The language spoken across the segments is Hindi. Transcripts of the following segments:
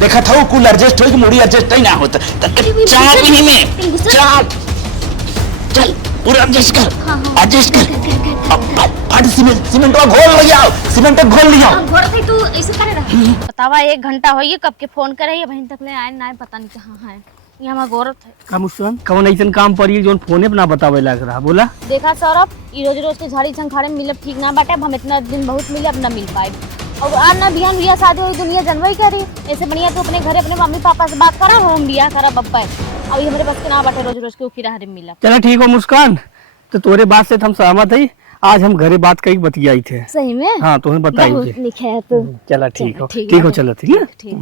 देखा था कुल एडजस्ट हो कि मुड़ी एडजस्ट ही ना होता चार महीने में चार चल पूरा एडजस्ट कर एडजस्ट कर सीमेंट का घोल ले आओ सीमेंट का घोल ले आओ घोल थे तू ऐसे करे रहा बतावा 1 घंटा होई कब के फोन करे ये बहन तक ले आए ना पता नहीं कहां है ये हमारा गौरव है का मुस्कान कौन ऐसा काम पड़ी जोन फोने पे ना बतावे लग रहा बोला देखा सौरभ ई रोज के झाड़ी झंखाड़े में मिलब ठीक ना बाटे हम इतना दिन बहुत मिले अब ना मिल पाए और आज ना बियान बिया शादी हुई दुनिया जनवई करी ऐसे बढ़िया तो अपने घरे अपने मम्मी पापा से बात करा हम बिया करा बब्बा अब हमारे बस के ना बाटे रोज के उखी रहा मिला चलो ठीक हो मुस्कान तो तोरे बात से हम सहमत है आज हम घरे बात कई बतियाई थे सही में हाँ तुम्हें बताई चला ठीक हो चलो ठीक है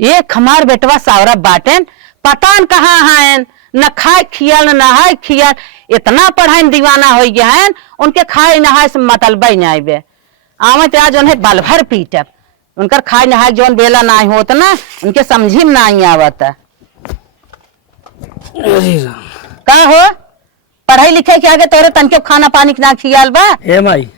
ये खमार बेटवा सावरा बाटेन पता न कहाँ हैं न खाए खियल न नहाए खियल इतना पढ़ाई दीवाना हो गया है उनके खाए नहाए से मतलब ही नहीं बे आवत आज उन्हें बल भर पीटब उनकर खाए नहाए जोन बेला नहीं होता ना उनके समझी में नहीं आवत का हो पढ़ाई लिखाई के आगे तोरे तनके खाना पानी ना खियाल बा हे माई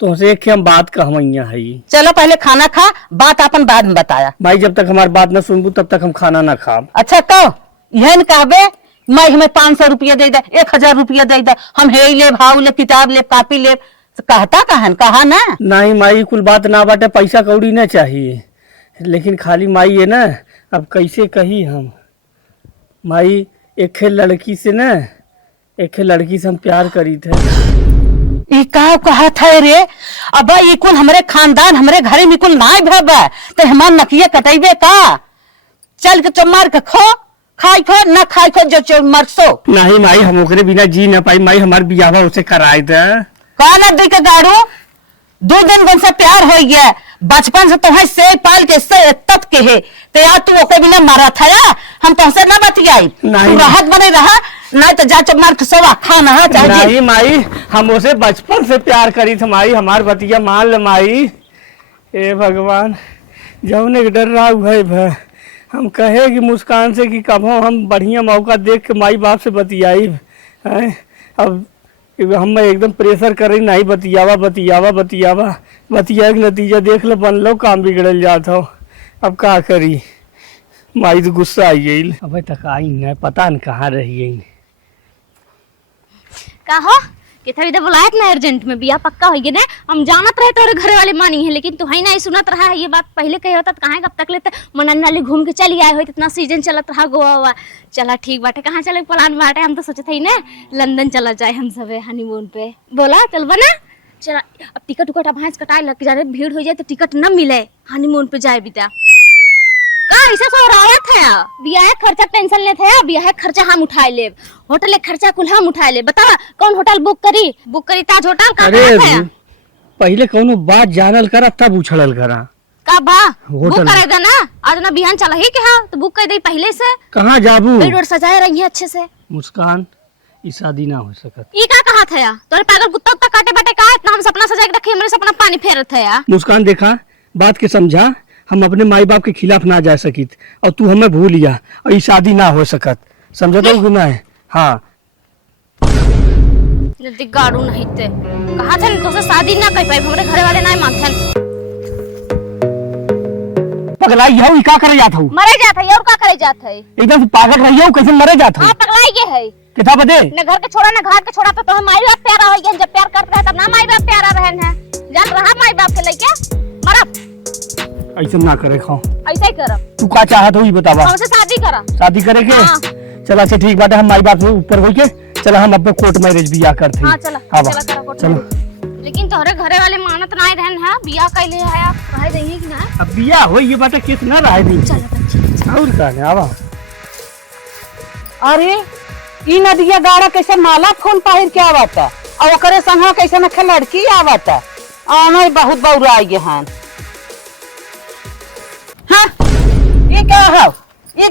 तुमसे एक हम बात कहवैया है चलो पहले खाना खा बात अपन बाद में बताया माई जब तक हमारी बात न सुनबू तब तक हम खाना ना खाब अच्छा कहो यह कहबे मैं हमें 500 रुपया दे दे 1000 रुपया दे दे हम हे ले भाव ले किताब ले कॉपी ले कहता कहा ना नहीं माई कुल बात ना बाटे पैसा कौड़ी ना चाहिए लेकिन खाली माई है ना अब कैसे कही हम माई एक लड़की से ना एक लड़की से हम प्यार करी थे कहा था रे अब ये कुल हमारे खानदान हमारे घरे में कुल नाय भबा तो हमार नकिया कटेबे का चल के चमार के खो खाई खो न खाई खो जो मर सो नहीं माई हम ओकरे बिना जी ना पाई माई हमार बियाह उसे कराए थे का न दे के गाड़ू 2 दिन बन से प्यार हो गया बचपन से तुम्हें से पाल के से तत के है तो यार तू ओके बिना मारा था या हम तुमसे ना बतियाई तू राहत बने रहा नहीं तो जा चमार के सोवा खाना है नहीं माई हम उसे बचपन से प्यार करी थी माई हमार बतिया मान ले माई हे भगवान जौने के डर रहा है हम कहे कि मुस्कान से कि कब हम बढ़िया मौका देख के माई बाप से बतियाई अब हम एकदम प्रेशर करे नहीं बतियावा के नतीजा देख ले बन लो काम बिगड़ल जाता हो अब का करी माई तो गुस्सा आई गई अब तक आई नहीं पता न कहाँ रही कहो कितना इधर बुलाया ना अर्जेंट में बिया पक्का हो गया ना हम जानत रहे तोरे घरे वाले मानी है लेकिन तू है ना सुनत रहा है ये बात पहले कहे होता कहाँ कब तक लेते मनन्ना ले घूम के चली आए हो इतना सीजन चलत रहा गोवा हुआ चला ठीक बाटे कहाँ चले प्लान बाटे हम तो सोचे थे ना लंदन चला जाए हम सब हनीमून पे बोला चल बना चला अब टिकट उकट अब भैंस कटाए लग जाए भीड़ हो जाए तो टिकट न मिले हनीमून पे जाए बिता का ऐसा सो रहा था बियाह खर्चा टेंशन ले थे बियाह खर्चा हम उठाए ले होटल खर्चा कुल हम उठाए ले बता कौन होटल बुक करी ताज होटल का था पहले कौनो बात जानल करा तब उछड़ल करा का बा बुक करे दा ना आज ना बिहान चला ही के तो बुक कर दे पहले से कहां जाबू बेड और सजाए रही है अच्छे से मुस्कान ई शादी ना हो सकत ई का कहा था यार तोरे पागल कुत्ता उत्ता काटे बाटे का इतना हम सपना सजा के रखे हमरे सपना पानी फेरत है यार मुस्कान देखा बात के समझा हम अपने माई बाप के खिलाफ ना जा सकित और तू हमें भूल लिया और ये शादी ना हो सकत समझता हूँ ना है हाँ नदी गाड़ू नहीं थे कहा था तो से शादी ना कर पाए हमारे घरे वाले ना मानते पगला यही का करे जात हूँ मरे जात है और का करे जात है एकदम पागल रही हो कैसे मरे जात हूँ हां पगलाई के है कितना बदे न घर के छोड़ा न घाट के छोड़ा तो हम माई बाप प्यारा हो गया जब प्यार करते हैं तब ना माई बाप प्यारा रहन है जान रहा माई बाप के लेके मरा ऐसा ना करे खाओ ऐसा ही करब तू का चाहत हो ये बतावा हमसे शादी करा शादी करे के चल अच्छा ठीक बात है हम माई बाप से ऊपर हो के चला हम अपने कोर्ट मैरिज बियाह करते हां चला करा कोर्ट चलो लेकिन तोहरे घरे वाले मानत ना रहन है बियाह कैले है आप रह देंगे कि ना अब बियाह हो ये बात कितना रह दी चलो और का है आवा अरे ई नदिया गाड़ा कैसे माला फोन पहिर के आवता और ओकरे संग कैसे न लड़की आवता आनो बहुत बौरा आई गे हन हां ये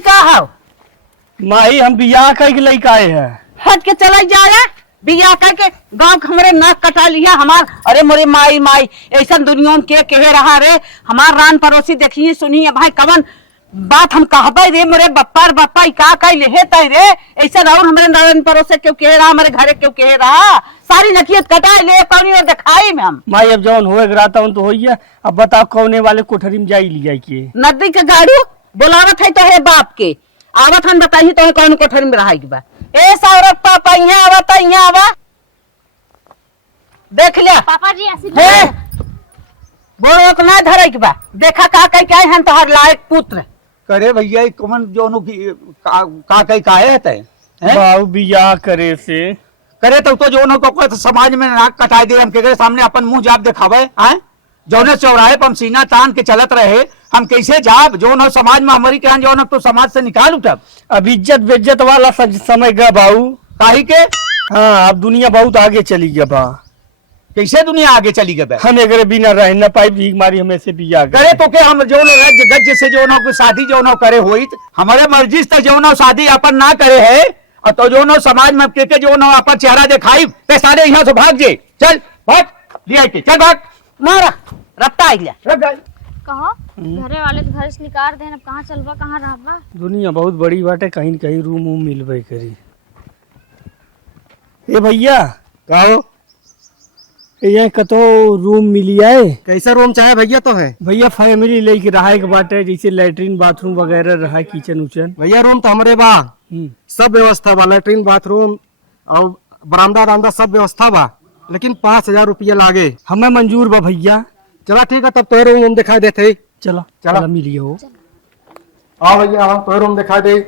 का हो माई हम बियाह करके लेके आए हैं हट के चला जाए बियाह करके गांव के हमरे नाक कटा लिया हमार अरे मोरे माई ऐसा दुनिया में के कहे रहा रे हमार रान पड़ोसी देखिए सुनिए भाई कवन बात हम कहबे रे मोरे बप्पा रे बप्पा का कई ले तई रे ऐसा और हमरे नारायण परोसे क्यों कह रहा हमारे घरे क्यों कह रहा सारी नकियत कटा ले पानी और दिखाई में हम माई अब जौन होए गिराता हूँ तो होइया। अब बताओ कौने वाले कोठरी में जाई लिया के नदी के गाड़ी बोलावत है तो है बाप के आवत हम बताई तो है कौन कोठरी में रहा बा ए सौरभ पापा यहाँ आवा तो यहाँ आवा देख लिया पापा जी ऐसी हे बोलो तो ना धरे के बा देखा का कई क्या है तोहर लायक पुत्र करे भैया कौन जो का कई काहे है बाबू बियाह करे से करे तो जो तो समाज में नाक कटाई दे हम के सामने अपन मुंह जाप दिखावे हैं जौने चौराहे पर हम सीना तान के चलत रहे हम कैसे जाब जो न समाज में हमारी कहन जो न तो समाज से निकाल उठब। अब इज्जत बेज्जत वाला समय गया बाबू काहे के हाँ अब दुनिया बहुत आगे चली गया बा कैसे दुनिया आगे चली गई हम एक बिना रह न पाई भीख मारी हमें से बियाह करे तो के हम जो न गज से जो न शादी जो न करे हुई हमारे मर्जी से जो न शादी अपन ना करे है और तो जो न समाज में के जो न अपन चेहरा दिखाई ते सारे यहाँ से भाग जे चल भाग लिया के चल भाग मारा रफ्ता आ गया कहो घरे वाले तो घर से निकाल दे अब कहाँ चलबा कहाँ रहबा। दुनिया बहुत बड़ी बात है कहीं न कहीं रूम वूम मिलबे करी। ए भैया कहो यहाँ कतो रूम मिली है कैसा रूम चाहे भैया तो है भैया फैमिली लेके रहा के बाटे जैसे लेटरिन बाथरूम वगैरह रहा किचन उचन भैया रूम तो हमारे बा सब व्यवस्था बा लेटरिन बाथरूम और बरामदा रामदा सब व्यवस्था बा लेकिन 5,000 रुपया लागे। हमें मंजूर बा भैया। चला ठीक है तब तो रूम दिखाई देते चला चला मिलिए हो आओ भैया आओ तो रूम दिखाई दे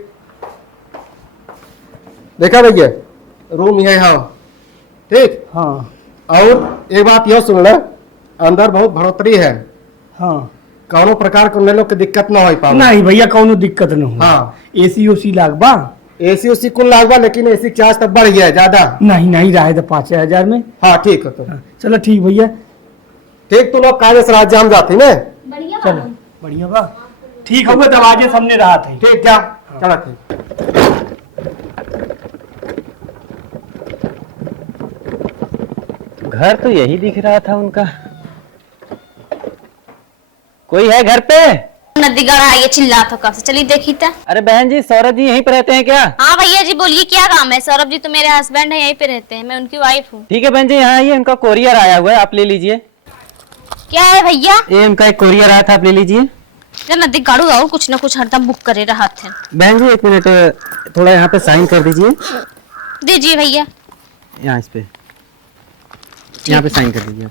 देखा भैया रूम ये हाँ ठीक हाँ और एक बात यह सुन ले अंदर बहुत बढ़ोतरी है हाँ कौनो प्रकार को लोग की दिक्कत ना हो पाओ नहीं भैया कौनो दिक्कत न हो। हाँ एसी ओसी लागबा एसी उसी कुल लागबा लेकिन एसी चार्ज तो बढ़ गया है ज्यादा नहीं रहा है 5,000 में। हाँ ठीक है तो चलो ठीक भैया ठीक तो लोग कायदे से राज्य हम जाती ना बढ़िया चलो बढ़िया बा ठीक होगा दरवाजे सामने रहा था ठीक क्या चला ठीक घर तो यही दिख रहा था उनका। कोई है घर पे? नदी गड़ा ये चिल्ला था कब से चलिए देखी था। अरे बहन जी सौरभ जी यहीं पे रहते हैं क्या? हाँ भैया जी बोलिए क्या काम है। सौरभ जी तो मेरे हस्बैंड है यहीं पे रहते हैं मैं उनकी वाइफ हूँ। ठीक है बहन जी यहाँ आइए उनका कोरियर आया हुआ है आप ले लीजिए। क्या है भैया? ये उनका एक कोरियर आया था आप ले लीजिए। नदी गाड़ू और कुछ न कुछ हरदम बुक करे रहा थे। बहन जी 1 मिनट थोड़ा यहाँ पे साइन कर दीजिए। दीजिए भैया। यहाँ इस पे यहाँ पे साइन कर दीजिए।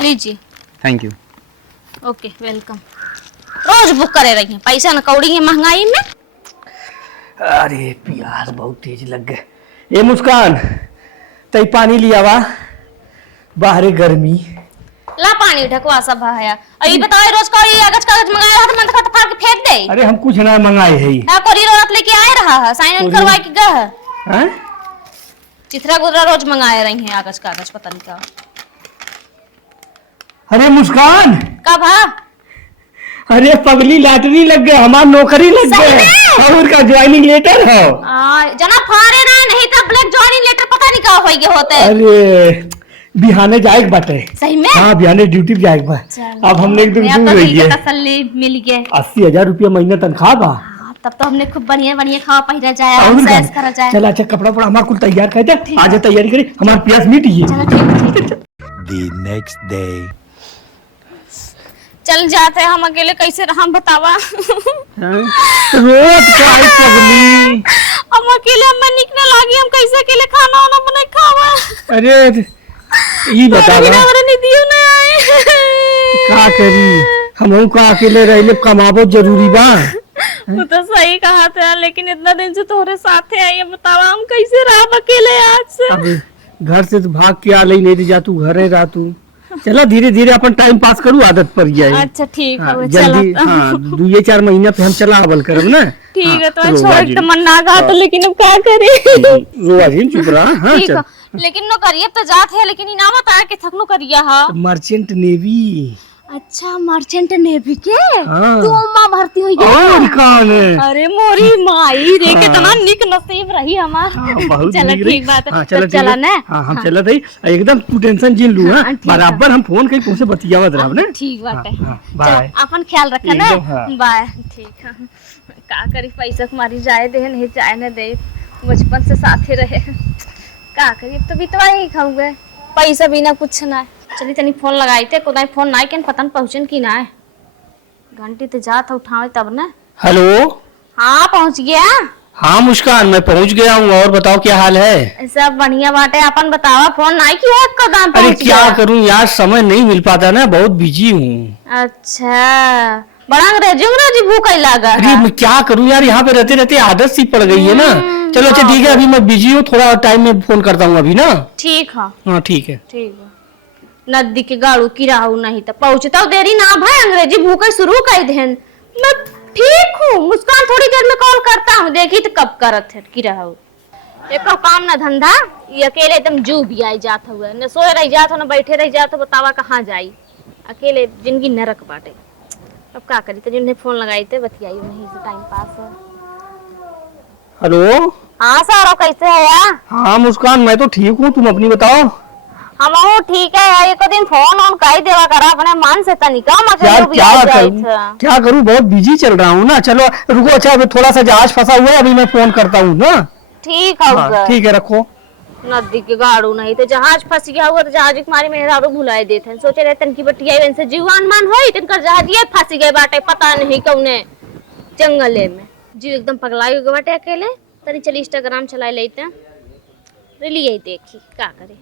लीजिए। Thank you. Okay welcome. रोज बुक करे रही हैं पैसा न कौड़ी है महंगाई में। अरे प्यास बहुत तेज लग गए। ये मुस्कान तई पानी लिया वा बाहरे गर्मी ला पानी ढकवा सब है। अभी बताओ रोज कौड़ी कागज मंगाया था मन तो फाड़ के फेंक दे। अरे हम कुछ ना मंगाए है हां कोरियर रात लेके आए रहा है साइन इन करवा के गए हैं चित्रा गुजरा रोज मंगाए रही हैं कागज पता नहीं क्या। अरे मुस्कान कब है? अरे पगली लॉटरी लग गए हमार नौकरी लग गए और उसका ज्वाइनिंग लेटर है। जना फाड़े ना नहीं तो ब्लैक ज्वाइनिंग लेटर पता नहीं क्या होइगे होते। अरे बिहाने जाएक बाटे। सही में? हाँ बिहाने ड्यूटी पे जाएक बा। अब हमने एक दिन दूर रही है तसल्ली मिल गए। 80,000 रुपया महीना तनख्वाह बा। तब तो हमने खूब बढ़िया खावा पहिरा जाए और सैस करा जाए। चल अच्छा कपड़ा पड़ा हमार कुल तैयार कर दे आज तैयारी करी हमार प्यास मिट गई। चलो ठीक है। The next day. चल जाते हैं हम अकेले कैसे हम बतावा। रोज काहे पगली हम अकेले हमें निकने लागी हम कैसे अकेले खाना वाना बना खावा। अरे ये बता बिना नहीं दियो ना आए का करी हम का अकेले रहले कमाबो जरूरी बा। वो तो सही कहा था लेकिन इतना दिन से तोहरे साथे आई बतावा हम कैसे रह अकेले आज से। अब घर से तो भाग के आ ले नहीं जा तू घरे रह तू। चला धीरे धीरे अपन टाइम पास करू आदत पड़ जाए। अच्छा ठीक है हाँ, जल्दी हाँ 2-4 महीना पे हम चला आवल करब ना। ठीक है तो हाँ, छोड़ तो मन ना गा तो लेकिन अब क्या करे। रोआ जी चुप रहा। हाँ ठीक चल है लेकिन नो करिए तो जात है लेकिन इनाम बता के थकनो करिया हा। मर्चेंट नेवी अच्छा मर्चेंट नेवी के हाँ। तू माँ भर्ती हुई और कौन है? अरे मोरी माई रे कितना निक नसीब रही हमार। बहुत चलो नीक रही। ठीक बात है। हाँ, तो चलो ठीक चला है। ना। हाँ हम चलत हई एकदम तू टेंशन जिन लू हाँ, हां ठीक है। बराबर हम फोन कई तुमसे बतियावत रहब ने ठीक बात है। हाँ, बाय। चल, अपन ख्याल रखा ना। एकदम, हाँ। बाय। ठीक है। का करी पैसा तुम्हारी जाए दे नहीं जाए न दे बचपन से साथे रहे का करी अब तो बितवा ही खाऊंगे पैसा बिना कुछ ना चली तनी फोन लगाई थे कोई फोन ना के पता न पहुंचन की ना घंटी तो जात उठावे तब ना। हेलो। हाँ पहुंच गया। हाँ मुस्कान मैं पहुंच गया हूँ और बताओ क्या हाल है? सब बढ़िया बाटे अपन बतावा फोन ना किया कदम अरे पहुंच क्या गया। करूँ यार समय नहीं मिल पाता ना बहुत बिजी हूँ। अच्छा बड़ा अंग्रेजी भूख ही लगा अरे है। मैं क्या करूँ यार यहाँ पे रहते रहते आदत सी पड़ गई है ना। चलो अच्छा ठीक है अभी मैं बिजी हूँ थोड़ा टाइम में फोन करता हूँ अभी ना। ठीक है। हाँ ठीक है। ठीक है नदी के गाड़ू किराहू नहीं तो पहुंचता देरी ना भाई अंग्रेजी भूखे शुरू कर देन मैं ठीक हूँ मुस्कान थोड़ी देर में कॉल करता हूँ देखी तो कब करत है किराहू एको काम ना धंधा ये अकेले एकदम जू भी आई जात हुआ न सोए रह जात हो न बैठे रह जात हो बतावा कहाँ जाई अकेले जिंदगी नरक बाटे अब का करी तो जिन्हें फोन लगाई थे बतियाई नहीं से टाइम पास है। हेलो। हाँ सारा कैसे है यार? हाँ मुस्कान मैं तो ठीक हूँ तुम अपनी बताओ। हम ठीक है यार एक दिन फोन ऑन कर देवा करा अपने मन से तनिका यार क्या करूँ बहुत बिजी चल रहा हूँ ना। चलो रुको अच्छा अभी थोड़ा सा जहाज फंसा हुआ है अभी मैं फोन करता हूँ ना। ठीक है हाँ, ठीक है रखो। नदी के गाड़ू नहीं तो जहाज फंस गया हुआ तो जहाज के मारे मेहरारू भुलाए देते सोचे रहे तन की बटिया इनसे जीवान मान होई तिनकर जहाज ये फंस गए बाटे पता नहीं कौने जंगले में जीव एकदम पगलाई हो गए बाटे अकेले तनी चली इंस्टाग्राम चला लेते रिली देखी का करे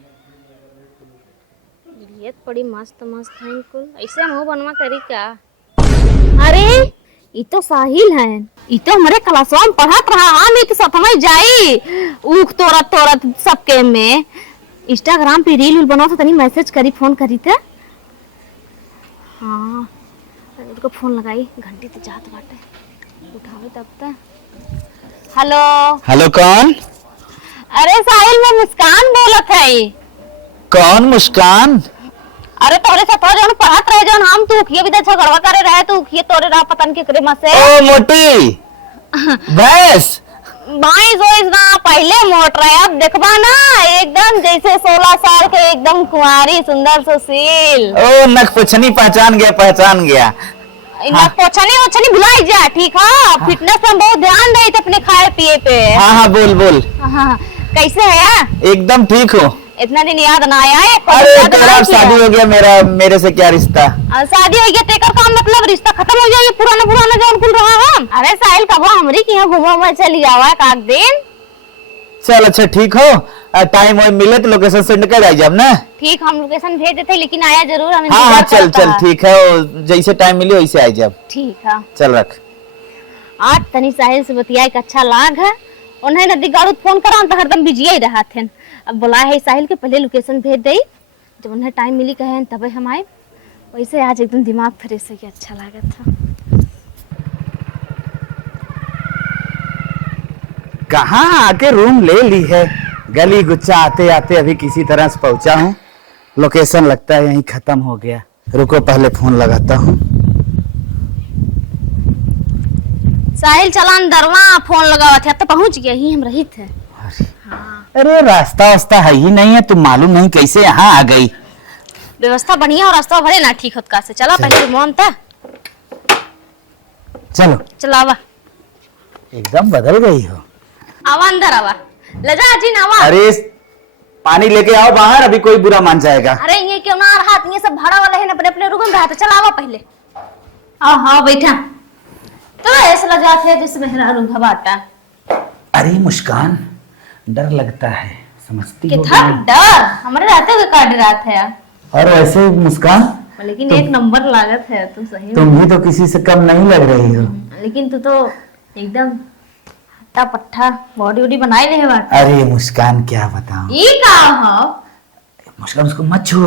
रिलियत बड़ी मस्त मस्त है कुल ऐसे मुंह बनवा करी का। अरे ये तो साहिल है ये तो हमारे क्लासवा में पढ़त रहा हम एक सतमय जाई ऊख तोरत तोरत सबके में इंस्टाग्राम पे रील उल बनाओ तो तनी मैसेज करी फोन करी थे। हाँ उसको फोन लगाई घंटी तो जात बाटे उठावे तब तक। हेलो। हेलो कौन? अरे साहिल मैं मुस्कान बोलत है। कौन मुस्कान? अरे तोरे से तो जौन पढ़त रहे जौन हम तू किए भी तो झगड़वा करे रहे तू किए तोरे रहा पतन के करे में से ओ मोटी भैंस भाई जोइस ना पहले मोट रहे अब देखबा ना एकदम जैसे 16 साल के एकदम कुंवारी सुंदर सुशील। ओ नखपुछनी पहचान गया। इन्हें पोछनी ओछनी भुलाई जा ठीक है फिटनेस पे बहुत ध्यान दे अपने खाए पिए पे। हाँ हाँ बोल। हाँ कैसे है यार? एकदम ठीक हो। इतना दिन याद ना आया है अरे तेरा शादी हो गया मेरे से क्या रिश्ता? शादी हो गया तेकर काम मतलब रिश्ता खत्म हो जाएगा पुराना जौन कुल रहा है। अरे साहिल कब हमरी की यहाँ घूमो मैं चली आवा एक दिन। चल अच्छा ठीक हो टाइम और मिले तो लोकेशन सेंड कर आई जब ना। ठीक हम लोकेशन भेज देते लेकिन आया जरूर हम हाँ चल ठीक है जैसे टाइम मिले वैसे आई जब। ठीक है चल रख। आज तनी साहिल से बतिया एक अच्छा लाग है उन्हें नदी गाड़ू फोन करा तो हरदम बिजी ही रहा थे अब बुलाए है साहिल के पहले लोकेशन भेज दई जब उन्हें टाइम मिली कहे तब हम आए वैसे आज एकदम दिमाग फ्रेश हो गया अच्छा लगा था। कहाँ आके रूम ले ली है गली गुच्चा आते आते अभी किसी तरह से पहुंचा हूँ लोकेशन लगता है यहीं खत्म हो गया रुको पहले फोन लगाता हूँ। साहिल चला अंदरवा फोन लगावा था तो पहुंच गया ही हम रही थे। अरे रास्ता वास्ता है ही नहीं है तुम मालूम नहीं कैसे यहाँ आ गई। व्यवस्था बढ़िया और रास्ता भरे ना ठीक होत का से चला पहले मन था चलो चलावा एकदम बदल गई हो। आवा अंदर आवा लजा जी ना आवा। अरे पानी लेके आओ बाहर अभी कोई बुरा मान जाएगा। अरे ये क्यों ना रहा ये सब भाड़ा वाला है ना अपने अपने रुकन रहा तो चला आवा पहले आओ हाँ बैठा तो ऐसा लगा थे जिस मेहरा रूंगा बाटा। अरे मुस्कान डर लगता है समझती हो कितना डर हमारे रहते हुए का डरात है यार। और वैसे मुस्कान लेकिन एक नंबर लागत है तुम सही में। तुम भी तो किसी से कम नहीं लग रही हो। लेकिन तू तो एकदम हट्टा पट्टा बॉडी वॉडी बनाए ले बात। अरे मुस्कान क्या बताऊं ये का हो मुस्कान उसको मत छू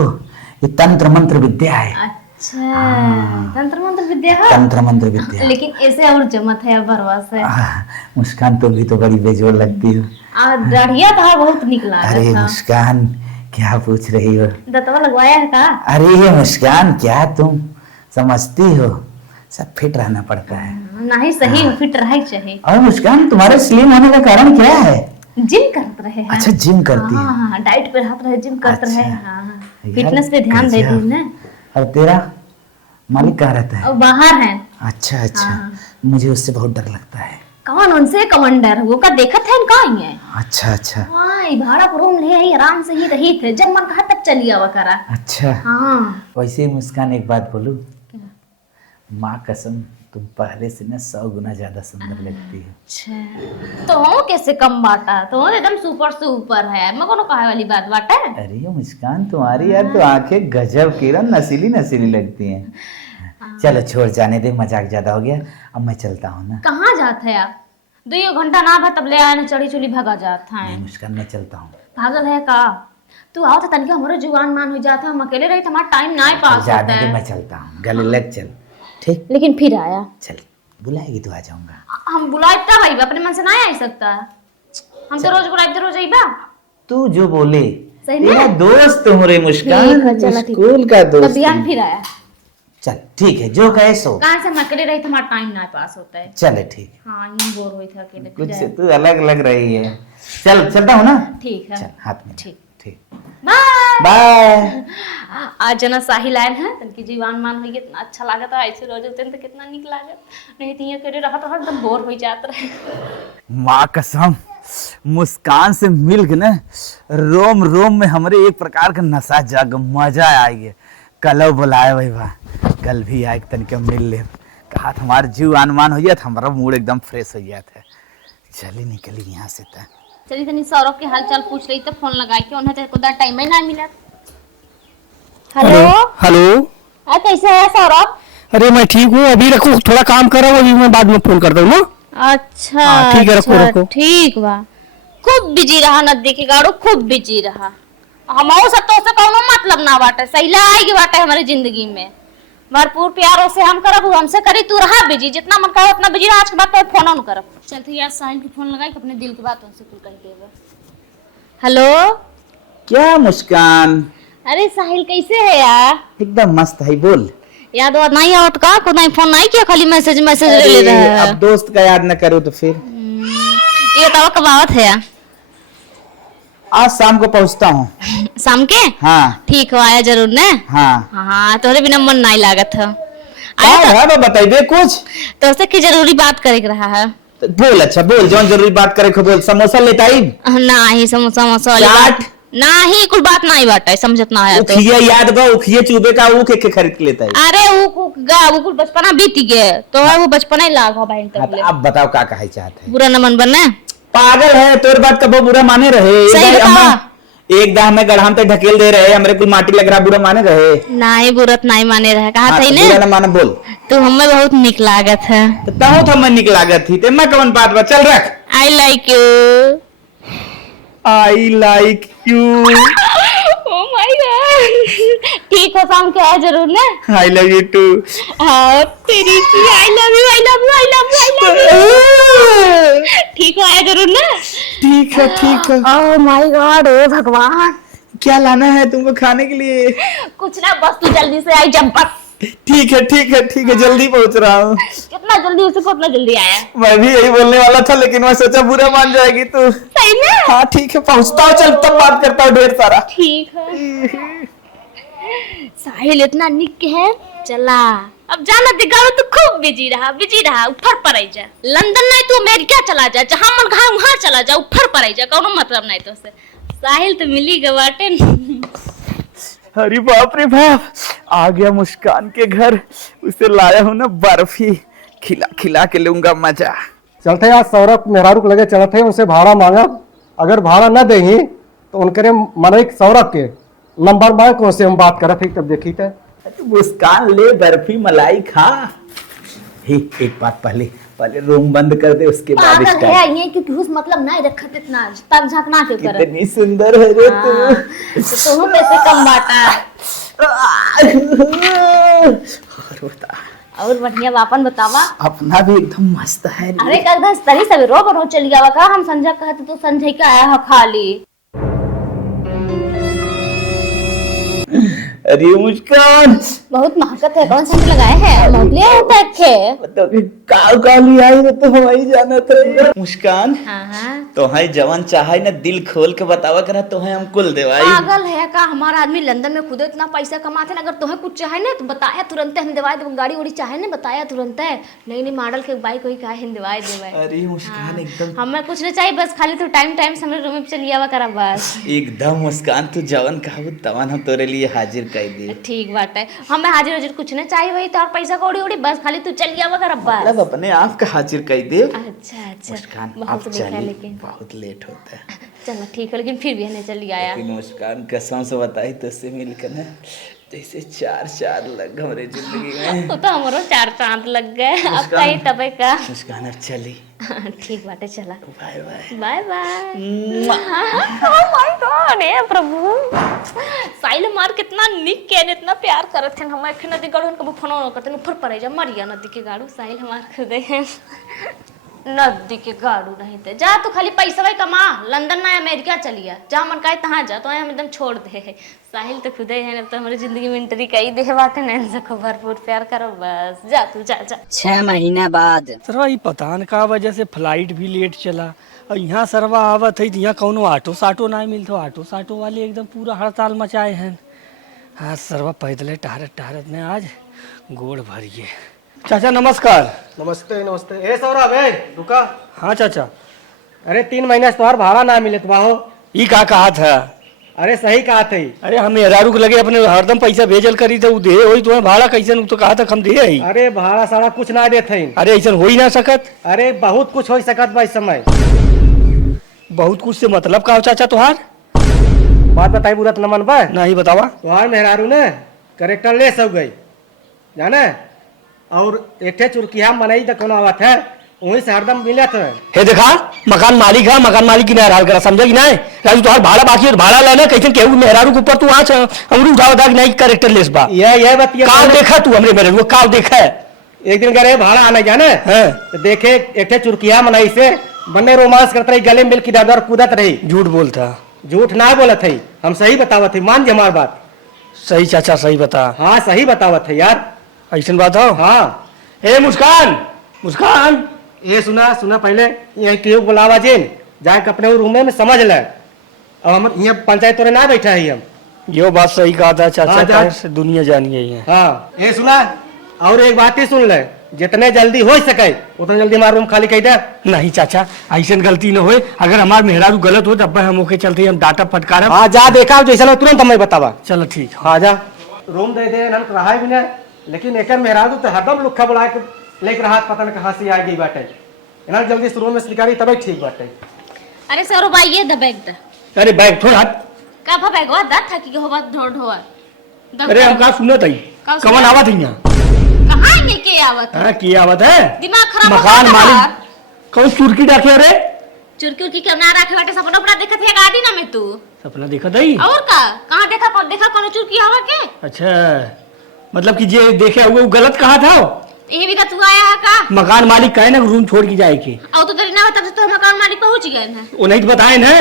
ये तंत्र मंत्र विद्या है। अच्छा तंत्र मंत्र विद्या है तंत्र मंत्र विद्या लेकिन ऐसे और जमत है बरवास है। मुस्कान तुम भी तो बड़ी बेजोड़ लगती हो। दाढ़िया था बहुत निकला अरे था। मुस्कान क्या पूछ रही हो? दतवा लगवाया है का? अरे ये मुस्कान क्या तुम समझती हो, सब फिट रहना पड़ता है। नहीं सही फिट रहे चाहिए। और मुस्कान, तुम्हारे स्लिम होने का कारण क्या है? जिम करते रहे हैं। अच्छा, जिम करती है। हाँ, डाइट पे रहते रहे, जिम करते अच्छा। रहे। हाँ, यार, फिटनेस पे ध्यान दे गजब। दी ना। और तेरा मालिक कहाँ रहता है? और बाहर है। अच्छा अच्छा, हाँ। मुझे उससे बहुत डर लगता है। कौन उनसे कमांडर वो का देखत है कहाँ है? अच्छा अच्छा हाँ, ई भाड़ा पर रूम ले आई, आराम से ही रही थे, जब मन कहा तब चली आवा करा। अच्छा। हाँ। वैसे ही मुस्कान, एक बात बोलूं, माँ कसम, तुम पहले से ना 100 गुना ज्यादा सुंदर लगती हो। अच्छा, तो कैसे कम बाटा? तो एकदम सुपर से ऊपर है, मैं कोनो कहे वाली बात बाटा है? अरे मुस्कान, तुम्हारी यार तो आंखें गजब किरण, नसीली नसीली लगती हैं। चलो छोड़, जाने दे, मजाक ज्यादा हो गया। अब मैं चलता हूँ ना। कहाँ जाते हैं आप? 2 घंटा ना भा तब ले आए ना, चढ़ी चुली भगा जाता है। नहीं मुस्कान, मैं चलता हूँ। पागल है का? तू आओ तो तनिक हमारे जुआन मान हो जाता, हम अकेले रही, हमारा टाइम ना पास होता जाने दे, है। मैं चलता हूँ, गले लग चल। ठीक, लेकिन फिर आया। चल, बुलाएगी तो आ जाऊंगा। हम बुलाता भाई, अपने मन से ना आ सकता। हम तो रोज बुलाते रोज आईबा। तू जो बोले। सही तेरा ना? दोस्त हो रे मुस्कान, ठीक है, चलो, ठीक। स्कूल का तब दोस्त। बिहान फिर आया। चल ठीक है, जो कहे सो। कहाँ से हम अकेले रही, हमारा टाइम ना पास होता है। चले ठीक। हाँ, यूं बोर हुई था अकेले। कुछ फिर से आया। तू अलग लग रही है। चल, चलता हूँ ना। ठीक है। चल, हाथ में। ठीक। ठीक। बाय। बाय। आज जना साहिल आयल है, तनकी जीवान मान होई, इतना अच्छा लागत है। ऐसे रोज होते तो कितना निक लागत। नहीं तो ये करे रहत रहत एकदम बोर हो जात रहे। माँ कसम, मुस्कान से मिल के ना रोम रोम में हमरे एक प्रकार का नशा जाग, मजा आई है। कल बुलाए भाई बा, कल भी आए तनिक मिल ले। कहा हमारा जीव अनुमान हो जाता, हमारा मूड एकदम फ्रेश हो जाता है। चली निकली यहाँ से था। चली तनी सौरभ के हाल चाल पूछ रही तो फोन लगाई के, उन्हें तेरे को दा टाइम ही ना मिला। हेलो। हेलो। कैसे है सौरभ? अरे मैं ठीक हूँ, अभी रखो, थोड़ा काम कर रहा हूँ, अभी मैं बाद में फोन करता हूँ ना। अच्छा। हाँ, ठीक है, रखो, अच्छा, रखो। ठीक बा। खूब बिजी रहा नदी के गाड़ो, खूब बिजी रहा। हमारो सब तो से कोनो मतलब ना बाटे, सही आएगी बाटे हमारी जिंदगी में। भरपूर प्यारों से हम करब, हमसे करी, तू रहा बिजी, जितना मन करे उतना बिजी रहा। आज के बाद तो फोन ऑन करब। चलते यार, साहिल के फोन लगाई, अपने दिल की बात उनसे तू कह देबा। हेलो। क्या मुस्कान? अरे साहिल कैसे है यार? एकदम मस्त है, बोल। याद वाद नहीं आवत का? को नहीं फोन नहीं किया, खाली मैसेज मैसेज ले अरे, रहा है। अब दोस्त का याद न करो तो फिर। ये बताओ कब आवत है यार? आज शाम को पहुंचता हूँ। शाम के? हाँ ठीक हो, आया जरूर ने। हाँ। हाँ, तोरे बिना मन नहीं लागत है। क्या आया है, बताइए कुछ। तो उससे की जरूरी बात करे के रहा है। तो बोल, अच्छा बोल, जौन जरूरी बात करे को बोल। समोसा लेता ही? नहीं, समोसा मसा वाली चाट? बात नहीं, कुछ बात नहीं बात है, समझत ना है तो। उखिया याद बा, उखिया चूबे का ऊ के खरीद के लेता है। अरे वो कुछ बचपना बीत गए तो वो बचपना ही लाग हो भाई हाँ, तब तो अब बताओ क्या कहे चाहते हैं। बुरा न मन बने। पागल है, तोर बात कबो बुरा माने रहे? सही बता। एक दाह में गढ़ाम तक ढकेल दे रहे, हमरे कुल माटी लग रहा, बुरा माने रहे? नहीं, बुरत नहीं माने रहे, कहा हाँ, था तो ने बुरा न माने, बोल। तू हमें बहुत निक लागत है। तो तहु तो मैं निक लागत थी, ते मैं कौन बात बा, चल रख। I like you. I like you. Oh my god. ठीक हो, शाम के आया जरूर ना। I love you too. हाँ तेरी की, I love you, I love you, I love you, I love you. ठीक हो, आया जरूर ना। ठीक है, ठीक है। ओह माय गॉड, ओ भगवान। क्या लाना है तुमको खाने के लिए? कुछ ना, बस तू जल्दी से आई, जब बस। ठीक है, ठीक है, ठीक है, जल्दी पहुंच रहा हूँ। कितना जल्दी हो सके उतना जल्दी आया। मैं भी यही बोलने वाला था, लेकिन मैं सोचा बुरा मान जाएगी तू। सही में? हाँ ठीक है, पहुंचता हूँ, चल तब बात करता हूँ ढेर सारा। ठीक है। साहिल इतना निक है, चला अब जाना दिखाओ। तो खूब बिजी रहा, ऊपर पर आई जा। लंदन नहीं तो अमेरिका चला जा, जहाँ मन कहा वहाँ चला जा, ऊपर पर आई जा, कोनो मतलब नहीं तो से। साहिल तो मिली गवाटे। अरे बाप रे बाप, आ गया मुस्कान के घर। उसे लाया हूँ ना बर्फी, खिला खिला के लूंगा मजा। चलते यार, सौरभ मेहरारू के लगे चलते, उनसे भाड़ा मांगा। अगर भाड़ा न देही तो उनके मन सौरभ के नंबर मांग को से हम बात करा, फिर तब देखी थे। मुस्कान ले बर्फी मलाई खा। हे, एक बात, पहले रूम बंद कर दे, उसके बाद पागल स्टार्ट। है ये, क्योंकि उस मतलब नहीं रखत इतना तक झकना के कर। कितनी सुंदर है रे तू। तो तुम पैसे कम बाटा। और बता। और बढ़िया बापन बतावा। अपना भी एकदम मस्त है। अरे कर दस तरी सब रो बनो चली जावा का। हम संजय कहते तो संजय का आया है खाली। अरे मुस्कान, बहुत महकत है, कौन सेंट लगाए है? मोगली होता है मतलब कि काल काली आई में तो हमारी जाना था। मुस्कान, हाँ हाँ तो है जवान चाहे ना दिल खोल के बतावा करा, तो है हम कुल देवाई। पागल है का? हमारा आदमी लंदन में खुद इतना पैसा कमाते हैं, अगर तुम्हें कुछ चाहे ना तो बताया तुरंत हम दिवाई देव। गाड़ी उड़ी चाहे ना बताया तुरंत है, नई नई मॉडल के बाइक वही का है दिवाई देवे। अरे मुस्कान एकदम हमें कुछ नहीं चाहिए, बस खाली तू टाइम से हमारे रूम में चली आवा करा बस। एकदम मुस्कान, तू जवान कहू तवान हम तोरे लिए हाजिर कर दिए। ठीक बात है, हमें हाजिर कुछ नहीं चाहिए, वही तो और पैसा कौड़ी उड़ी बस खाली तू चली आवा करा बस। मतलब अपने आप का हाजिर कर दे। अच्छा अच्छा, मुस्कान अब बहुत देखा चली, लेकिन बहुत लेट होता है। चलो ठीक है, लेकिन फिर भी हमें चली आया। लेकिन मुस्कान कसम से बताई तो से मिलकर ना जैसे चार लग हमारे जिंदगी में। वो तो हमारो 4 चांद लग गए। अब कहीं तबे का मुस्कान अब चली। ठीक बात है, चला bye bye. Bye bye. Oh my God, हे प्रभु, साइल मार कितना निक के ने इतना प्यार करत हन। हम एखन नदी गाड़ू कबो फोन न करते ऊपर पड़े जा मरिया नदी के गाड़ू। साइल हमार खुदे हैं नदी के गाड़ू नहीं थे। जा तू खाली पैसा भाई कमा, लंदन ना अमेरिका चलिया, जहाँ मन काहे तहाँ जा, तो हम एकदम छोड़ दे है। साहिल तो खुदे है, तो हमारी जिंदगी में एंट्री कई दे बात है, नैन से को भरपूर प्यार करो बस। जा तू जा जा। 6 महीना बाद सरवा ये पता न का वजह से फ्लाइट भी लेट चला, और यहाँ सरवा आवत है यहाँ कौनो ऑटो साटो ना मिलते, ऑटो साटो वाले एकदम पूरा हड़ताल मचाए हैं। हाँ सरवा पैदले टहरत टहरत ने आज गोड़ भरिए। चाचा नमस्कार। नमस्ते नमस्ते। ए सौरभ, ए रुका। हाँ चाचा। अरे 3 महीने से तुम्हार भाड़ा ना मिले तुम्हारो। ये का कहा था? अरे सही कहा थे। अरे हम मेहरारू के लगे अपने हरदम पैसा भेजल करी थे, उ दे होई तुम्हें भाड़ा कैसे तो कहा था हम दे ही। अरे भाड़ा सारा कुछ ना देते। अरे ऐसा हो ही ना सकत। अरे बहुत कुछ हो सकत बा इस समय। बहुत कुछ से मतलब का हो चाचा तुहार? बात बताई बुरा न मन बा। नहीं बतावा। तुहार मेहरारू ने करेक्टर ले सब गई जाने, और एक चुरकिया मनई तो कोनो आवत है, वहीं से हरदम मिलत है। हे देखा, मकान मालिक है, मकान मालिक की ना हाल करा, समझा कि नहीं? राजू तुहार भाड़ा बाकी है, भाड़ा लेना कैसे केहू मेहरारू के ऊपर तू आज अंगूरी उठावा था कि नहीं करेक्टर लेस बा। यह बतिया काल देखा तू हमरे मेहरारू काल देखा है। एक दिन करे भाड़ा आने जाने तो देखे एक चुरकिया मनई से बने रोमांस करते रही, गले मिल की दादर कूदत रही। झूठ बोलता? झूठ ना बोलत है, हम सही बतावत है, मान जे हमार बात। सही चाचा सही बता। हाँ सही बतावत है यार। ऐसा बात हो? हाँ। ए मुस्कान, मुस्कान ये सुना सुना पहले यही क्यों बुलावा जेन जाके अपने रूम में समझ ले। अब हम यहाँ पंचायत तोरे ना बैठा है हम। यो बात सही कहा था चाचा। हाँ, कहे से दुनिया जानी है। हाँ ये सुना, और एक बात ही सुन ले, जितने जल्दी हो सके उतने जल्दी हमारा रूम खाली कर दे। नहीं चाचा ऐसा गलती न होए, अगर हमार मेहरारू गलत हो तब हम ओके चलते हम डाटा फटकार। हाँ जा देखा जैसा तुरंत हमें बतावा। चलो ठीक। हाँ जा रूम दे दे, हम रहा भी नहीं, लेकिन एक मेहरारू तो हरदम लुखा बुला के लेकर रहा, पता न कहाँ से आ गई बाटे। इन्हें जल्दी से रूम में से निकाली तब ठीक बाटे। अरे सर भाई ये द बैग द। अरे बैग थोड़ा का भा बैग वा द था कि हो बात ढोढ होआ। अरे हम का सुनत है का कवन आवत है यहाँ? कहां लेके आवत? हां की आवत है? दिमाग खराब हो मकान गया मालिक कौन चुरकी डाके? अरे चुरकी उरकी क्यों ना रखे बेटे, सपना अपना देखत है गाड़ी ना में तू। सपना देखा दई? और का कहां देखा, कौन देखा कौन चुरकी आवा के? अच्छा मतलब कि जे देखे हुए वो गलत कहा था? ये भी का तू आया है का? मकान मालिक कहे ना रूम छोड़ के जाए के। और तो तेरी ना बता तो मकान मालिक पहुंच गए हैं। वो नहीं तो बताए ना,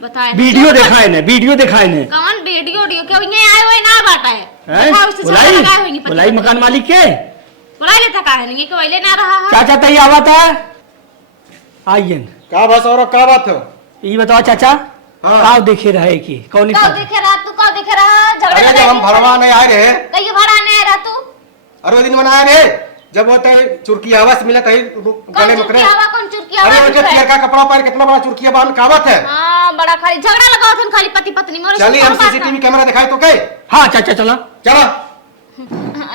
बताए वीडियो दिखाए ने, वीडियो दिखाए ने। कौन वीडियो ऑडियो क्यों नहीं आए हुए ना बाटा है? बुलाई मकान मालिक के बुलाई लेता का है नहीं कि वैले ना रहा है। चाचा तई आवत है? आइए का बस और का बात हो ये बताओ चाचा। हाँ। का देखे रहे कि कौन कौ देखे रहा तू, कौ देखे रहा झगड़ा अरे जब हम भरवा नहीं आए रहे, कहीं भाड़ा नहीं रहा तू। अरे वो दिन बनाया रे जब वो चुरकी आवाज मिला तही कौन गले चुरकी मुकरे। आवा, कौन चुरकी अरे आवा? वो जो चेयर का कपड़ा पहन कितना बड़ा चुरकिया बांध कावत है। हां बड़ा खाली झगड़ा लगाओ थे खाली पति पत्नी में। चलिए हम सीसीटीवी कैमरा दिखाए तो कहे। हाँ चाचा चला चलो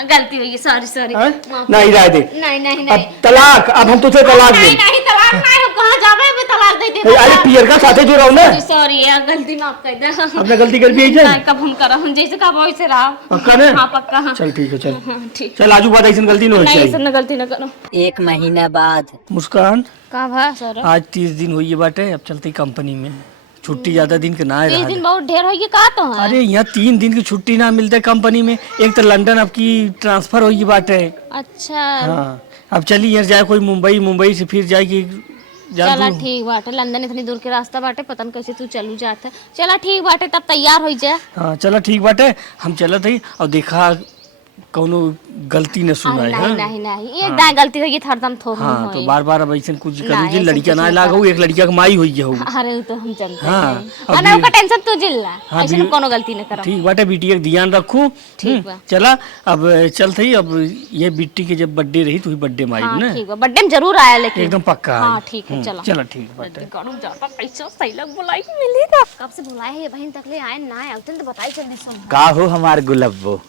गलती हुई, सॉरी सॉरी। नहीं राय दे। नहीं नहीं अब नहीं तलाक, अब हम तुझे तलाक नहीं दे। नहीं तलाक नहीं, हम कहां जावे में तलाक दे दे। अरे पियर का साथे जो रहो ना। सॉरी यार, गलती माफ कर दे। अपने गलती कर भी है नहीं कब हम करा, हम जैसे कहा वैसे रहा। पक्का ने? हां पक्का। हाँ चल ठीक है चल। ठीक। चल आजू बात ऐसी गलती न हो नहीं चाहिए। ऐसा गलती ना करो। 1 महीना बाद मुस्कान का भा सर आज 30 दिन हुई बाटे, अब चलते कंपनी में। छुट्टी ज्यादा दिन के ना है 30 दिन बहुत ढेर हो गई का तो है। अरे यहाँ 3 दिन की छुट्टी ना मिलते कंपनी में। एक तो लंदन अब की ट्रांसफर होगी बाटे। अच्छा हाँ अब चली यहाँ जाए कोई मुंबई, मुंबई से फिर जाएगी चला ठीक बाटे, लंदन इतनी दूर के रास्ता बाटे, पता नहीं कैसे तू चलू जात है। चला ठीक बाटे, तब तैयार हो जा। हाँ चला ठीक बाटे, हम चलत हई और देखा कौनो गलती न सुनाए। नहीं नहीं नहीं, एक दाएं गलती होगी हरदम थोड़ी हाँ तो बार बार अब ऐसे कुछ करूँ नहीं, जी ऐसे लड़कियां कुछ ना नहीं लागू, एक लड़किया के माई हुई हो। अरे वो तो हम जानते हाँ, हैं। अरे उसका टेंशन तू जिल्ला, हाँ, ऐसे कोनो गलती न करो। ठीक बाटे, बिटिया के ध्यान रखू। ठीक बा। चला अब चलते ही, अब ये बिट्टी के जब बर्थडे रही तो ही बर्थडे में आई हाँ ना, ठीक बा, बर्थडे में जरूर आया लेकिन एकदम पक्का हाँ आई। ठीक है, चलो चला ठीक बाटे। गाड़ू जाता कैसे सही लग बुलाई मिलेगा। कब से बुलाए है ये बहन, तक ले आए ना आए तो बताई जल्दी सुन। का हो हमार गुलब्बो,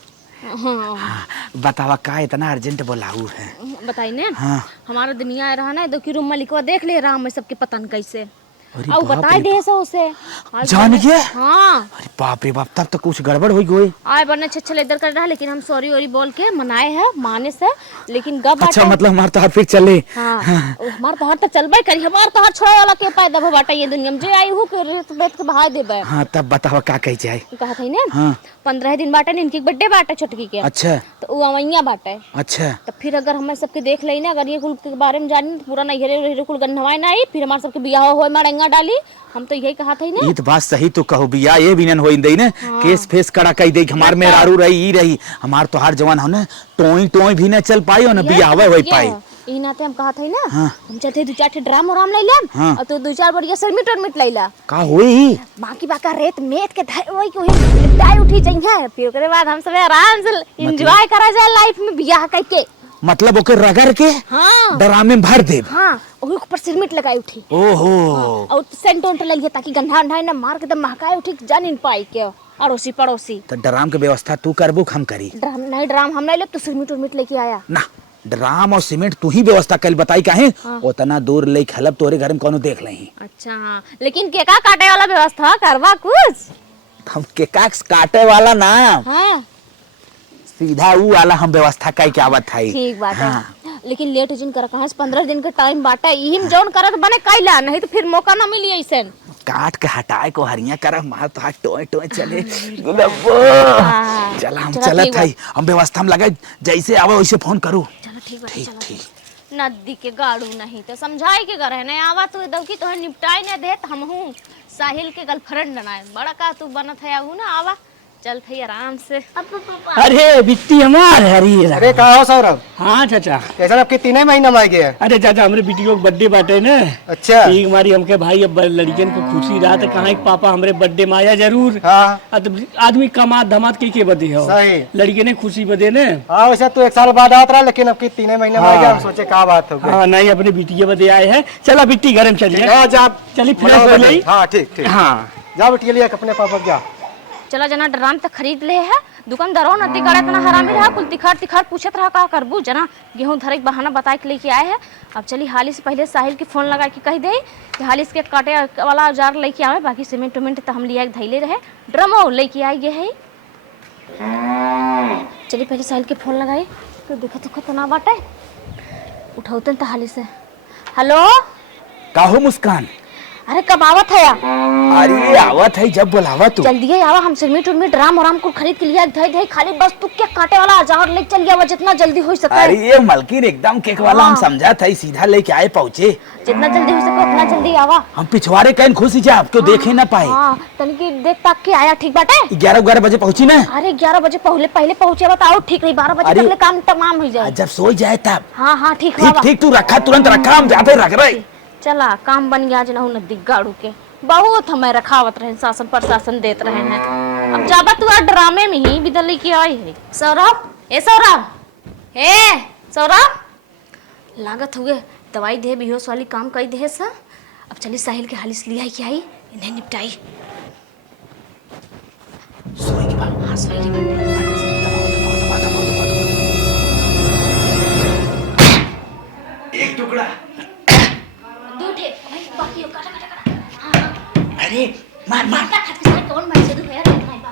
हाँ बतावा का इतना अर्जेंट बोलाऊ है? बताई ने। हाँ। हमारा दुनिया रहा ना, दो की रूम मलिकवा देख ले राम में सबके पतन कैसे, अरे और बाप बताई रे दे से उसे जान के? हाँ अरे बाप रे बाप, तब तो कुछ गड़बड़ हो गई। आए बने छछल इधर कर रहा, लेकिन हम सॉरी वॉरी बोल के मनाए हैं माने से, लेकिन गब अच्छा मतलब हमारे तो हाथ फिर चले। हाँ हमार तो हर तो चलबे करी, हमार तो हर छोड़े वाला के पैदा हो बाटा ये दुनिया में, जे आई हूं के रेत बेत के बहा देबे। हाँ तब बतावा का कह जाए? कहा था ने हाँ 15 दिन बाटे इनकी बर्थडे बाटे छोटकी के, अच्छा तो वो अवैया बाटे। अच्छा तो फिर अगर हमें सबके देख लई ना, अगर ये कुल के बारे में जानी तो पूरा नहीं हेरे कुल गन्नवाई ना आई, फिर हमारे सबके बियाह हो मड़ंगा डाली। हम तो यही कहा था ना, ये तो बात सही तो कहो बिया, ये भी नन होई दई ना, केस फेस कड़ा कई दई, हमार में रारू रही ई रही, हमार तो हर जवान हो ना टोई टोई भी न चल पाई और न बियाह होई पाई। ई नाते हम कहा था ना, हाँ। हम चलते 2-4 ड्राम और ले लेम, हाँ। और तो 2-4 बढ़िया सरमिट और मिट लैला, का होई? बाकी बाका रेत मेट के धाई ओई को निपटाई उठी जाइए, फिर ओकरे बाद हम सब आराम से एंजॉय करा जाए लाइफ में बियाह करके। मतलब ओके रगड़ के हाँ ड्रामे में भर देब। हाँ ओही ऊपर सिरमिट लगाई उठी, ओहो और सेंट ओंट ले लिए ताकि गंधा अंधा ना मार के दम महकाए उठी, जान इन पाई के अड़ोसी पड़ोसी। तो ड्राम के व्यवस्था तू करबू हम करी? ड्राम नहीं, ड्राम हम नहीं ले, तो सिरमिट उरमिट लेके आया ना ड्राम और सीमेंट तू ही व्यवस्था कर, बताई काहे? उतना दूर ले खलब तोरे घर में कोनो देख लही। अच्छा हाँ, लेकिन केका काटे वाला व्यवस्था करवा कुछ। हम केका काटे वाला ना, हाँ सीधा ऊ वाला हम व्यवस्था कई के आवत है। ठीक बात है। हाँ। लेकिन लेट जिन कर कहां से 15 दिन का टाइम बाटा, इहिम जौन करत बने कैला, नहीं तो फिर मौका ना मिली ऐसन। काट के हटाए को हरिया कर मार तो हाथ टोए टोए चले गुलब्बो। हाँ। चला हम चला चलत ठीक है, हम व्यवस्था में लगे, जैसे आवे वैसे फोन करू। चलो ठीक बात, ठीक चलो ठीक। नदी के गाड़ू नहीं तो समझाई के घर है नहीं आवा, तू दवकी तो निपटाई न देत, हम हूं साहिल के गर्लफ्रेंड बनाए बड़ा का तू बनत है आहू ना, आवा चल थई आराम से। अरे बिट्टी हमार हरी। अरे कहा हो सौरभ? हाँ चाचा। कैसा आपके 3 महीना में आ गया? अरे चाचा हमरे बिटियों के बर्थडे बाटे ना, अच्छा ठीक हमारी हमके भाई अब लड़कियन को खुशी रहा तो कहा पापा हमरे बर्थडे में आया जरूर। हाँ आदमी कमात धमात के बदे हो, सही। लड़के ने खुशी बदे ने। हाँ वैसे तो 1 साल बाद आता रहा, लेकिन अब 3 महीने में आ गया, हम सोचे क्या बात हो गई। हाँ नहीं अपने बिटिया बदे आए हैं। चला बिट्टी घर में चलिए, हाँ जा चलिए फ्रेश हो गई। हाँ ठीक ठीक, हाँ जा बिटिया लिया अपने पापा जा। चला जना ड्राम तक खरीद ले है, दुकानदारों नदी करे इतना हरामी रहा, कुल तिखार तिखार पूछत रहा का करबू, जना गेहूं धरे के बहाना बता के लेके आए हैं। अब चली हाली से पहले साहिल के फोन लगा के कह दे कि हाली के काटे वाला औजार लेके आवे, बाकी सीमेंट उमेंट तो हम लिया धैले रहे, ड्रमो लेके आए है। चलिए पहले साहिल के फोन लगाई तो देखो तो कितना बाटे, उठाते तो हाली से। हेलो का हो मुस्कान? अरे कब आवत है? अरे आवत है जब बुलावा तू। जल्दी है आवा, हम सिरमिट उर्मिट ड्राम और को खरीद के लिया धई धई, खाली बस तू क्या काटे वाला औजार ले चल गया, जितना जल्दी हो सके। अरे ये मलकिन एकदम केक वाला हम समझा था, सीधा लेके आए पहुँचे। जितना जल्दी हो सके उतना जल्दी आवा। हम पिछवाड़े कहीं खुशी जा, आपको देखे ना पाए। हाँ तनिक देख ताक के आया, ठीक बाटे? 11 बजे पहुँची ना? अरे 11 बजे पहले पहुंचे बताओ, ठीक नहीं 12 बजे तक काम तमाम हो जाए। जब सो जाए तब। हाँ हाँ ठीक ठीक ठीक, तू रखा तुरंत रखा, हम जाते रख रहे। चला काम बन गया जना नदी गाड़ू के, बहुत हमें रखावत रहे, शासन प्रशासन देते रहे हैं। अब जाबा तू ड्रामे में ही बिदली की आई है। सौरभ ए सौरभ, ए सौरभ लागत हुए दवाई दे बेहोश वाली काम कई दे सा। अब चली साहिल के हालिस लिया क्या आई, इन्हें निपटाई। सोए के बाद हाँ सोई के एक टुकड़ा। दूठे भाई बाकी काटा काटा काटा। अरे मार मार। खट के सारे कौन मार से दू यार, नहीं बाबा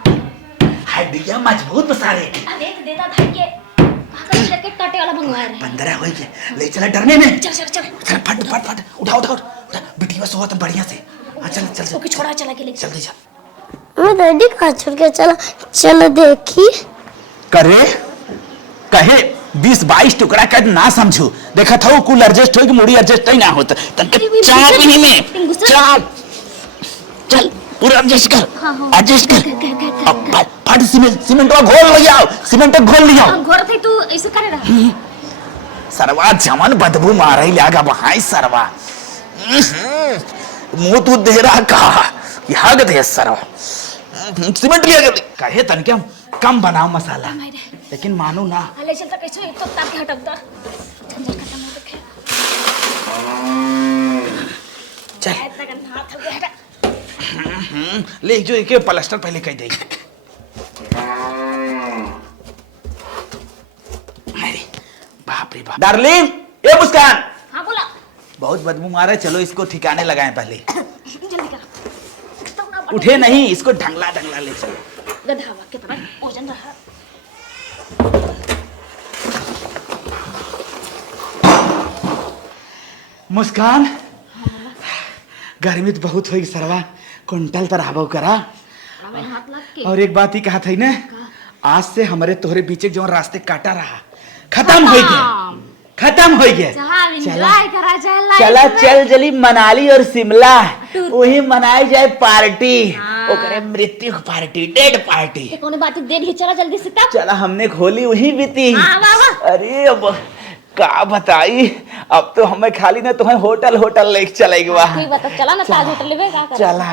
हड्डियां मजबूत बसारे। अरे तो देता भाई के भागा लेके काटे वाला मंगवा रहे। 15 हो गए, ले चला डरने में। चल चल चल चल फट फट फट, उठा बिटिया सो तो बढ़िया से। हाँ चल चल ओके छोड़ा चला के ले जल्दी जा। मैं दादी कहाँ छोड़ के चला, चलो देखी। करे कहे 20-22 टुकड़ा कर ना समझू देखा था कुल एडजस्ट हो कि मुड़ी एडजस्ट ही ना होता तनके चाप ही में चाप चल पूरा एडजस्ट कर एडजस्ट कर अब फट सीमेंट को घोल ले आओ सीमेंट को घोल ले आओ घोर थे तू ऐसे करे रहा सरवा जमन बदबू मार ही लगा बहाई सरवा मुंह तू दे रहा कहा यहाँ के दे सरवा सीमेंट लिया कर कहे तनके कम बनाओ मसाला लेकिन मानो ना ले चलता कैसे एक तो तार के हटक दा झंझट खत्म हो रखे चल इतना गंदा हाथ हो गया हटा ले जो एक प्लास्टर पहले कह दे अरे बाप रे बाप डार्लिंग ये मुस्कान हां बोला बहुत बदबू मारा चलो इसको ठिकाने लगाएं पहले जल्दी कर उठे नहीं इसको ढंगला ले चलो गधावा के तरह ओजन रहा मुस्कान गर्मी तो बहुत हुई सरवा कुंटल तरह करा हाथ लग के और एक बात ही कहा था ना आज से हमारे तोहरे बीच जो रास्ते काटा रहा खत्म हो गया एंजॉय करा जाए लाइफ चला चल जली मनाली और शिमला वही मनाई जाए पार्टी ओकरे मृत्यु पार्टी डेड पार्टी कौन बात देर ही चला जल्दी से तब चला हमने खोली वही बीती हाँ, वाह, वाह। अरे अब का बताई अब तो हमें खाली ना तुम्हें होटल लेके चलेगी वाह कोई बात चला ना ताज होटल लेवे का कर चला